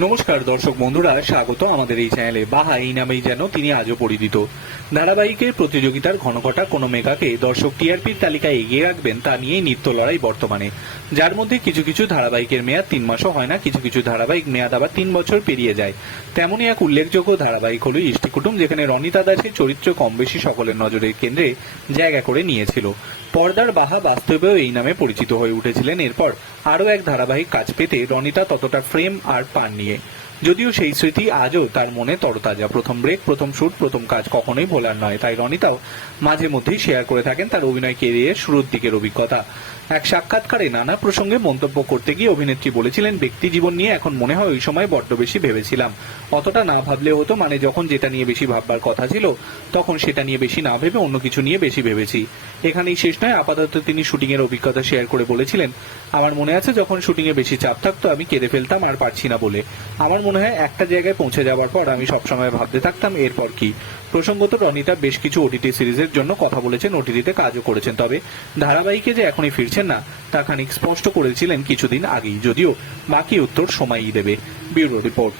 নমস্কার দর্শক বন্ধুরা স্বাগত আমাদের এই চ্যানেলে। বাহা এই নামেই যেন তিনি আজও পরিচিত। ধারাবাহিকের প্রতিযোগিতার ঘনঘটা কোনো মেগাকে দর্শক টিআরপির তালিকায় এগিয়ে রাখবেন তা নিয়েই নিত্য লড়াই বর্তমানে। যার মধ্যে কিছু কিছু ধারাবাহিকের মেয়াদ তিন মাসও হয় না, কিছু কিছু ধারাবাহিক মেয়াদ আবার তিন বছর পেরিয়ে যায়। তেমনই এক উল্লেখযোগ্য ধারাবাহিক হল ইষ্টি কুটুম যেখানে রনিতা দাসের চরিত্র কম বেশি সকলের নজরের কেন্দ্রে জায়গা করে নিয়েছিল। পর্দার বাহা বাস্তবেও এই নামে পরিচিত হয়ে উঠেছিলেন। এরপর আরও এক ধারাবাহিক কাজ পেতে রনিতা ততটা ফ্রেম আর পান নিয়ে যদিও সেই স্মৃতি আজও তার মনে তরতাজা। প্রথম ব্রেক প্রথম শুট প্রথম কাজ কখনোই ভোলার নয়। তাই রনিতাও মাঝে মধ্যেই শেয়ার করে থাকেন তার অভিনয় কেরিয়ার শুরুর দিকের অভিজ্ঞতা। এক সাক্ষাৎকারে নানা প্রসঙ্গে মন্তব্য করতে গিয়ে অভিনেত্রী বলেছিলেন, ব্যক্তি জীবন নিয়ে এখন মনে হয় ওই সময় বড্ড বেশি ভেবেছিলাম। অতটা না ভাবলে হতো মানে যখন যেটা নিয়ে বেশি ভাববার কথা ছিল, তখন সেটা নিয়ে বেশি না ভেবে অন্য কিছু নিয়ে বেশি ভেবেছি। এখানেই শেষ নয়, আপাতত তিনি শুটিং এর অভিজ্ঞতা শেয়ার করে বলেছিলেন, আমার মনে আছে যখন শুটিং এ বেশি চাপ থাকতো, আমি কেঁদে ফেলতাম আর পারছি না বলে। আমার মনে হয় একটা জায়গায় পৌঁছে যাওয়ার পর আমি সবসময় ভাবতে থাকতাম, এরপর কি? প্রসঙ্গত রনিতা বেশ কিছু ওটিটি সিরিজের জন্য কথা বলেছেন ওটিটিতে কাজও করেছেন। তবে ধারাবাহিকে যে এখনই ফিরছেন না, তা খানিক স্পষ্ট করেছিলেন কিছুদিন আগেই, যদিও বাকি উত্তর সময়ই দেবে। Bureau report.